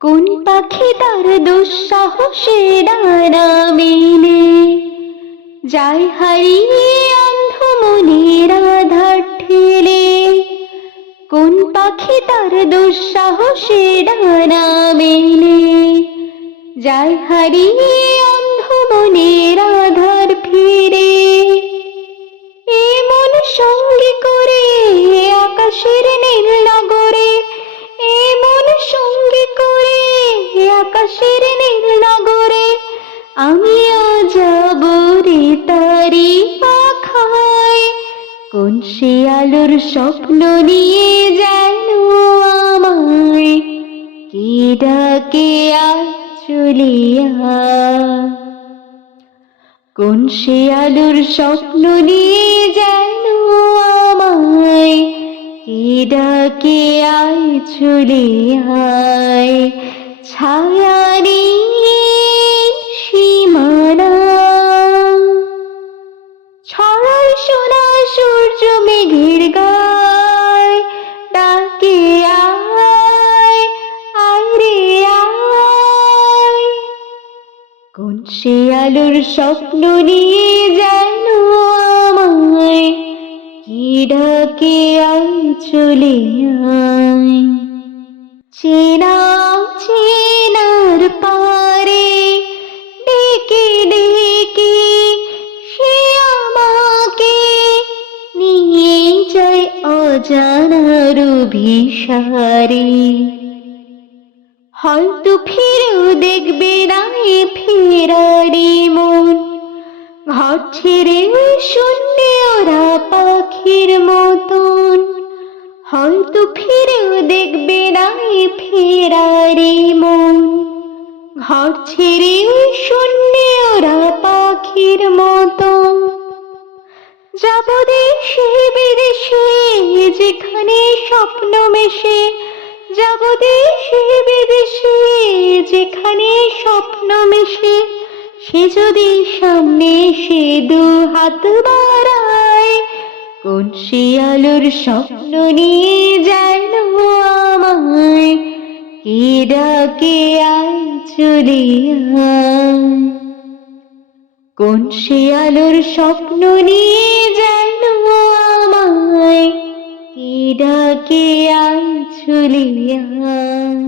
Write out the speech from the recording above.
কোন পাখি তার দুঃসাহসে ডানা মেলে যায় হারিয়ে অন্ধ মনের আধার ঠেলে। কোন পাখি তার দুঃসাহসে ডানা মেলে যায় হারিয়ে অন্ধ মনের আধার ফিরে। এমন সঙ্গী করে আকাশের নীল নগরে, এমন সঙ্গী করে আকাশের নীল নগরে, আমিও যাব রে তারি পাখায়। কোন সে আলোর স্বপ্ন নিয়ে যেন আমায় কে ডাকে আয় চলে আয়। কোন সে আলোর স্বপ্ন নিয়ে যেন আমায় কে ডাকে আয় চলে আয়। ছায়ানীল সীমানা ছড়ায় সোনা সূর্য মেঘের গায়, ডাকে আয় আয় রে আয়। কোন সে আলোর স্বপ্ন নিয়ে যেন আমায় কি ডাকে আয় চলে আয়। চেনা চেনার পারে ডেকে ডেকে সে আমাকে নিয়ে যায় অজানার অভিসারে। হয়তো ফিরেও দেখবে না এ ফেরারি মন, ঘর ছেড়ে শূন্যে ওরা পাখির মতন। হয়তো ফিরেও দেখবে না এ ফেরারি মন, ঘর ছেড়ে শূন্যে ওরা পাখির মতন। যাব দেশে বিদেশে যেখানে স্বপ্ন মেশে, যাব দেশে বিদেশে যেখানে স্বপ্ন মেশে। সে যদি সামনে সে দু হাত বাড়ায়, কোন সে আলোর স্বপ্ন নিয়ে যেন আমায় কে ডাকে আয় চলে আয়। কোন সে আলোর স্বপ্ন নিয়ে যেন আমায় কে ডাকে আয় চলে আয়।